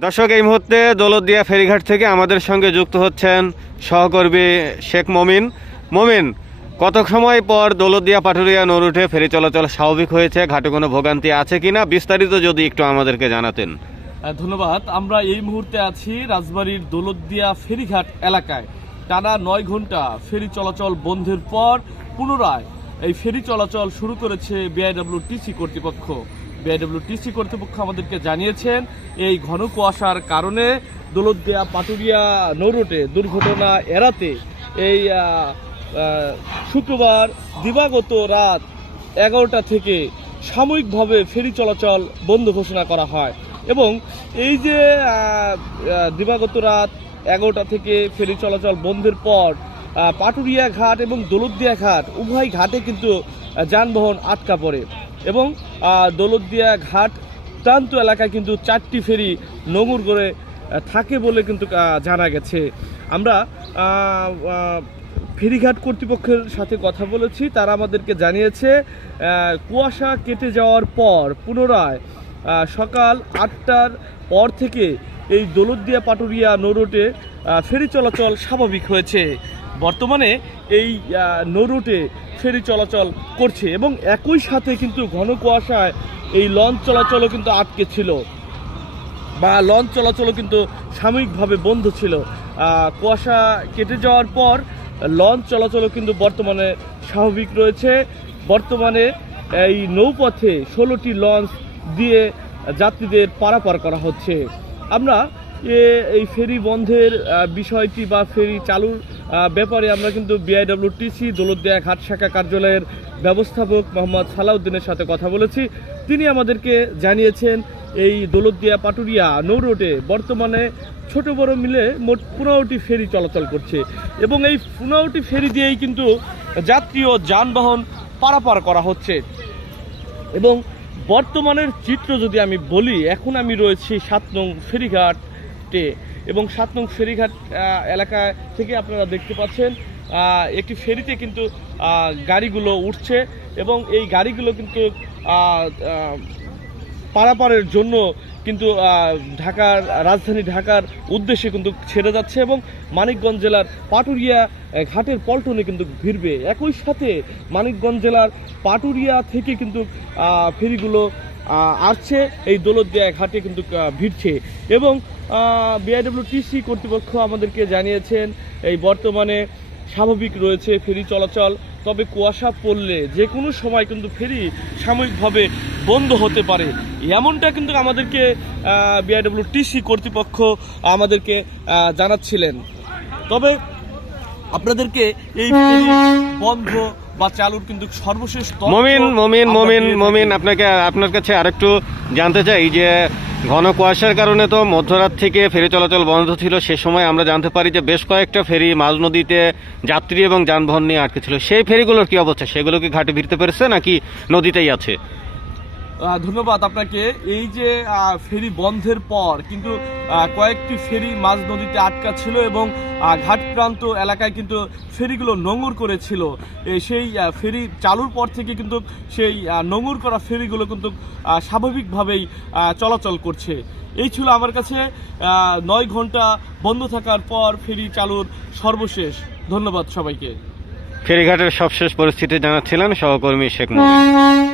দর্শক, এই মুহূর্তে দৌলতদিয়া ফেরিঘাট থেকে আমাদের সঙ্গে যুক্ত হচ্ছেন সহকর্মী শেখ মমিন। মমিন, কত সময় পর দৌলতদিয়া পাটুরিয়া নৌরুটে ফেরি চলাচল স্বাভাবিক হয়েছে? ঘাটে কোনো ভোগান্তি আছে কিনা বিস্তারিত যদি একটু আমাদেরকে জানাতেন। ধন্যবাদ। আমরা এই মুহূর্তে আছি রাজবাড়ীর দৌলতদিয়া ফেরিঘাট এলাকায়। টানা 9 ঘন্টা ফেরি চলাচল বন্ধের পর পুনরায় এই ফেরি চলাচল শুরু করেছে বিআইডব্লিউটিসি কর্তৃপক্ষ। বিআইডব্লিউটিসি কর্তৃপক্ষ আমাদেরকে জানিয়েছেন এই ঘন কুয়াশার কারণে দৌলতদিয়া পাটুরিয়া নৌরুটে দুর্ঘটনা এড়াতে এই শুক্রবার দিবাগত রাত 11টা থেকে সাময়িকভাবে ফেরি চলাচল বন্ধ ঘোষণা করা হয়। এবং এই যে দিবাগত রাত 11টা থেকে ফেরি চলাচল বন্ধের পর পাটুরিয়া ঘাট এবং দৌলতদিয়া ঘাট উভয় ঘাটে কিন্তু যানবাহন আটকা পড়ে এবং দৌলতদিয়া ঘাট প্রান্ত এলাকায় কিন্তু 4টি ফেরি নোঙর করে থাকে বলে কিন্তু জানা গেছে। আমরা ফেরিঘাট কর্তৃপক্ষের সাথে কথা বলেছি, তারা আমাদেরকে জানিয়েছে কুয়াশা কেটে যাওয়ার পর পুনরায় সকাল 8টার পর থেকে এই দৌলতদিয়া পাটুরিয়া নৌরুটে ফেরি চলাচল স্বাভাবিক হয়েছে। বর্তমানে এই নৌরুটে ফেরি চলাচল করছে এবং একই সাথে কিন্তু ঘন কুয়াশায় এই লঞ্চ চলাচলও কিন্তু আটকে ছিল বা লঞ্চ চলাচলও কিন্তু সাময়িকভাবে বন্ধ ছিল। কুয়াশা কেটে যাওয়ার পর লঞ্চ চলাচলও কিন্তু বর্তমানে স্বাভাবিক রয়েছে। বর্তমানে এই নৌপথে 16টি লঞ্চ দিয়ে যাত্রীদের পারাপার করা হচ্ছে। আমরা এই ফেরি বন্ধের বিষয়টি বা ফেরি চালুর ব্যাপারে আমরা কিন্তু বিআইডব্লিউটিসি দৌলতদিয়া ঘাট শাখা কার্যালয়ের ব্যবস্থাপক মোহাম্মদ সালাউদ্দিনের সাথে কথা বলেছি। তিনি আমাদেরকে জানিয়েছেন এই দৌলতদিয়া পাটুরিয়া নৌরুটে বর্তমানে ছোট বড় মিলে মোট 15টি ফেরি চলাচল করছে এবং এই 15টি ফেরি দিয়েই কিন্তু যাত্রী ও যানবাহন পারাপার করা হচ্ছে। এবং বর্তমানের চিত্র যদি আমি বলি, এখন আমি রয়েছি 7 নং ফেরিঘাটে এবং 7 নং ফেরিঘাট এলাকা থেকে আপনারা দেখতে পাচ্ছেন একটি ফেরিতে কিন্তু গাড়িগুলো উঠছে এবং এই গাড়িগুলো কিন্তু পারাপারের জন্য কিন্তু ঢাকার রাজধানী ঢাকার উদ্দেশ্যে কিন্তু ছেড়ে যাচ্ছে এবং মানিকগঞ্জ জেলার পাটুরিয়া ঘাটের পল্টনে কিন্তু ভিড়বে। একই সাথে মানিকগঞ্জ জেলার পাটুরিয়া থেকে কিন্তু ফেরিগুলো আসছে এই দৌলতদিয়া ঘাটে কিন্তু ভিড়ছে এবং বিআইডব্লিউটিসি কর্তৃপক্ষ আমাদেরকে জানিয়েছেন এই বর্তমানে স্বাভাবিক রয়েছে ফেরি চলাচল, তবে কুয়াশা পড়লে যে কোনো সময় কিন্তু ফেরি সাময়িকভাবে বন্ধ হতে পারে, এমনটা কিন্তু আমাদেরকে বিআইডব্লিউটিসি কর্তৃপক্ষ আমাদেরকে জানাচ্ছিলেন। তবে আপনাদেরকে এই ফেরি বন্ধ বা চালুর কিন্তু সর্বশেষ মমিন আপনার কাছে আরেকটু জানতে চাই যে ঘন কুয়াশার কারণে তো মধ্যরাত থেকে ফেরি চলাচল বন্ধ ছিল। সে সময় আমরা জানতে পারি যে বেশ কয়েকটা ফেরি মাঝ নদীতে যাত্রী এবং যানবাহন নিয়ে আটকে ছিল। সেই ফেরিগুলোর কি অবস্থা? সেগুলো কি ঘাটে ভিড়তে পেরেছে নাকি নদীতেই আছে? ধন্যবাদ আপনাকে। এই যে ফেরি বন্ধের পর কিন্তু কয়েকটি ফেরি মাঝ নদীতে আটকা ছিল এবং ঘাট প্রান্ত এলাকায় কিন্তু ফেরিগুলো নোঙর করেছিল। সেই ফেরি চালুর পর থেকে কিন্তু সেই নোঙর করা ফেরিগুলো কিন্তু স্বাভাবিকভাবেই চলাচল করছে। এই ছিল আমার কাছে 9 ঘন্টা বন্ধ থাকার পর ফেরি চালুর সর্বশেষ। ধন্যবাদ সবাইকে। ফেরিঘাটের সবশেষ পরিস্থিতি জানাচ্ছিলেন সহকর্মী শেখ মমিন।